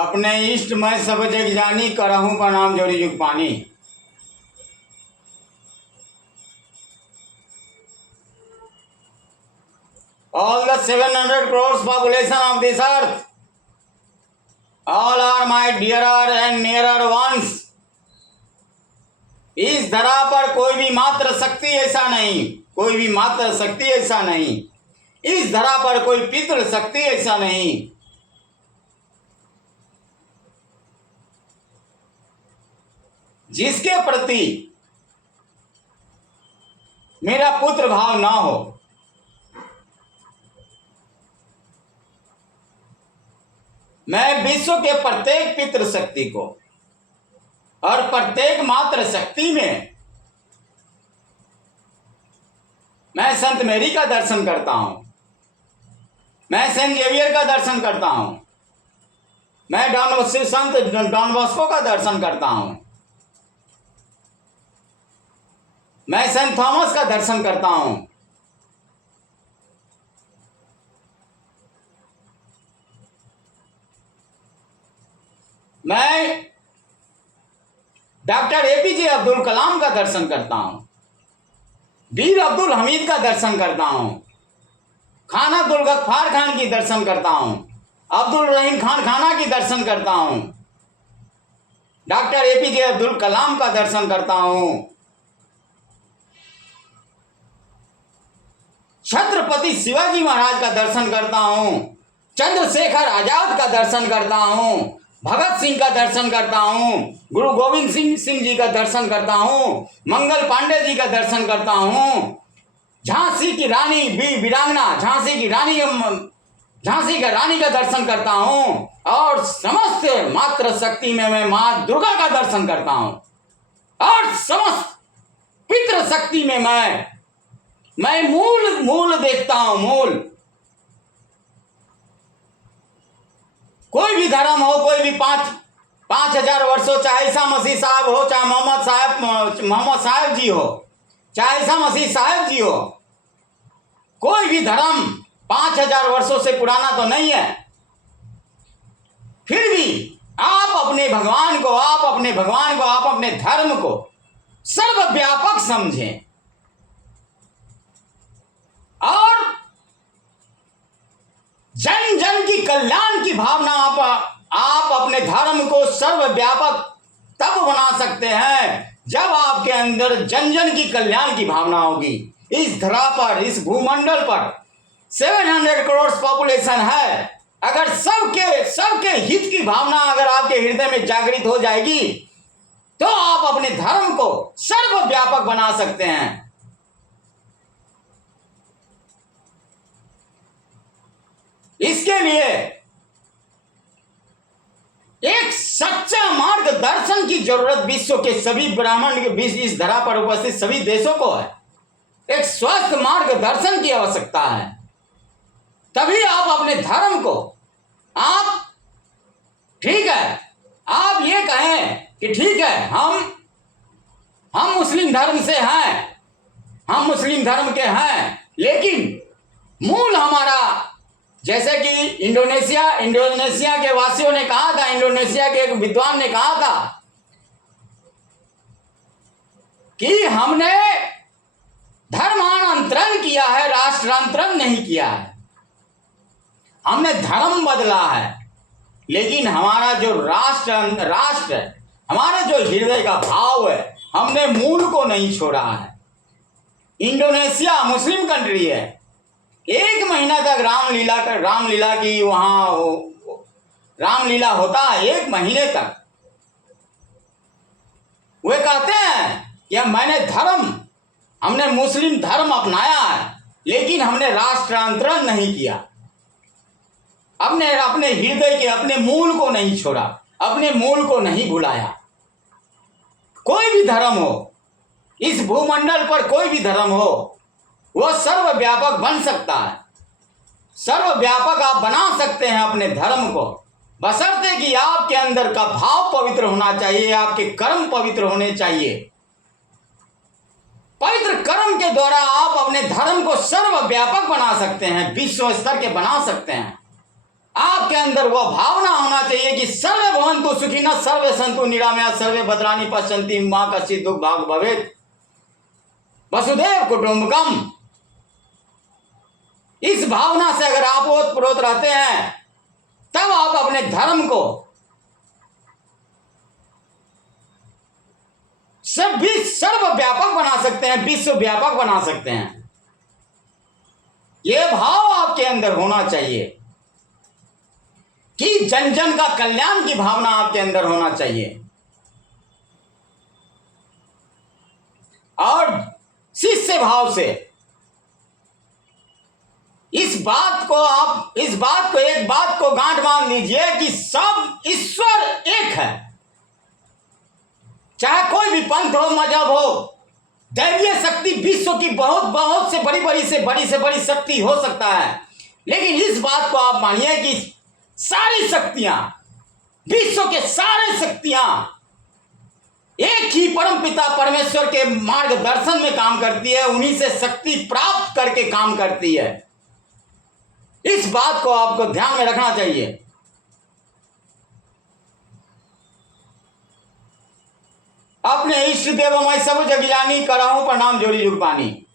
अपने इष्ट मैं सब जग जानी, करहूँ प्रणाम जोड़ी जुग पानी। All the 700 crores population of this earth, all are my dearer and nearer ones. इस धरा पर कोई भी मात्र शक्ति ऐसा नहीं, कोई भी मात्र शक्ति ऐसा नहीं, इस धरा पर कोई पितृ शक्ति ऐसा नहीं जिसके प्रति मेरा पुत्र भाव ना हो। मैं विश्व के प्रत्येक पितृ शक्ति को और प्रत्येक मात्र शक्ति में मैं संत मेरी का दर्शन करता हूं, मैं सेंट जेवियर का दर्शन करता हूं, मैं संत डॉन बॉस्को का दर्शन करता हूं, मैं सेंट थॉमस का दर्शन करता हूं, मैं डॉक्टर एपीजे अब्दुल कलाम का दर्शन करता हूं, वीर अब्दुल हमीद का दर्शन करता हूं, खान अब्दुल गफ्फार खान की दर्शन करता हूं, अब्दुल रहीम खान खाना की दर्शन करता हूं, डॉक्टर एपीजे अब्दुल कलाम का दर्शन करता हूं, छत्रपति शिवाजी महाराज का दर्शन करता हूं, चंद्रशेखर आजाद का दर्शन करता हूं, भगत सिंह का दर्शन करता हूं, गुरु गोविंद सिंह जी का दर्शन करता हूं, मंगल पांडे जी का दर्शन करता हूं, झांसी की रानी वीरांगना झांसी का रानी का दर्शन करता हूं, और समस्त मात्र शक्ति में मैं मां दुर्गा का दर्शन करता हूं, और समस्त पितृ शक्ति में मैं मूल देखता हूं। मूल कोई भी धर्म हो, कोई भी 5,000 वर्षों, चाहे ईसा मसीह साहब हो, चाहे मोहम्मद साहब जी हो, चाहे ईसा मसीह साहब जी हो, कोई भी धर्म 5,000 वर्षों से पुराना तो नहीं है। फिर भी आप अपने भगवान को, आप अपने धर्म को सर्वव्यापक समझें और जन जन की कल्याण की भावना आप अपने धर्म को सर्वव्यापक तब बना सकते हैं जब आपके अंदर जन जन की कल्याण की भावना होगी। इस धरा पर, इस भूमंडल पर 700 करोड़ पॉपुलेशन है। अगर सबके हित की भावना अगर आपके हृदय में जागृत हो जाएगी तो आप अपने धर्म को सर्वव्यापक बना सकते हैं। इसके लिए एक सच्चा मार्गदर्शन की जरूरत विश्व के सभी ब्राह्मण के बीच, इस धरा पर उपस्थित सभी देशों को है। एक स्वस्थ मार्गदर्शन की आवश्यकता है। तभी आप अपने धर्म को, आप ठीक है, आप ये कहें कि ठीक है, हम मुस्लिम धर्म से हैं, हम मुस्लिम धर्म के हैं, लेकिन मूल हमारा, जैसे कि इंडोनेशिया के वासियों ने कहा था, इंडोनेशिया के एक विद्वान ने कहा था कि हमने धर्मांतरण किया है, राष्ट्रांतरण नहीं किया है। हमने धर्म बदला है, लेकिन हमारा जो राष्ट्र हमारा जो हृदय का भाव है, हमने मूल को नहीं छोड़ा है। इंडोनेशिया मुस्लिम कंट्री है। 1 महीना तक रामलीला की वहां रामलीला होता है, 1 महीने तक। वे कहते हैं कि हमने मुस्लिम धर्म अपनाया है, लेकिन हमने राष्ट्रांतरण नहीं किया। अपने हृदय के अपने मूल को नहीं छोड़ा, अपने मूल को नहीं भुलाया। कोई भी धर्म हो, इस भूमंडल पर कोई भी धर्म हो, वह सर्वव्यापक बन सकता है। सर्वव्यापक आप बना सकते हैं अपने धर्म को, बशर्ते कि आपके अंदर का भाव पवित्र होना चाहिए, आपके कर्म पवित्र होने चाहिए। पवित्र कर्म के द्वारा आप अपने धर्म को सर्वव्यापक बना सकते हैं, विश्व स्तर के बना सकते हैं। आपके अंदर वह भावना होना चाहिए कि सर्वे भवन्तु सुखिनः सर्वे सन्तु निरामया सर्वे भद्राणि पश्यन्ति मा कश्चित् दुःख भाग् भवेत् वसुधैव कुटुम्बकम। इस भावना से अगर आप ओतप्रोत रहते हैं तब आप अपने धर्म को सर्वव्यापक बना सकते हैं, विश्व व्यापक बना सकते हैं। यह भाव आपके अंदर होना चाहिए कि जन जन का कल्याण की भावना आपके अंदर होना चाहिए। और शिष्य भाव से इस बात को गांठ बांध लीजिए कि सब ईश्वर एक है। चाहे कोई भी पंथ हो, मजहब हो, दैवीय शक्ति विश्व की बहुत से बड़ी शक्ति हो सकता है, लेकिन इस बात को आप मानिए कि सारी शक्तियां, विश्व के सारे शक्तियां एक ही परमपिता परमेश्वर के मार्गदर्शन में काम करती है, उन्हीं से शक्ति प्राप्त करके काम करती है। इस बात को आपको ध्यान में रखना चाहिए। अपने इष्ट देव मैं सब जग जानी, कराहूं प्रणाम जोरी जुग पानी।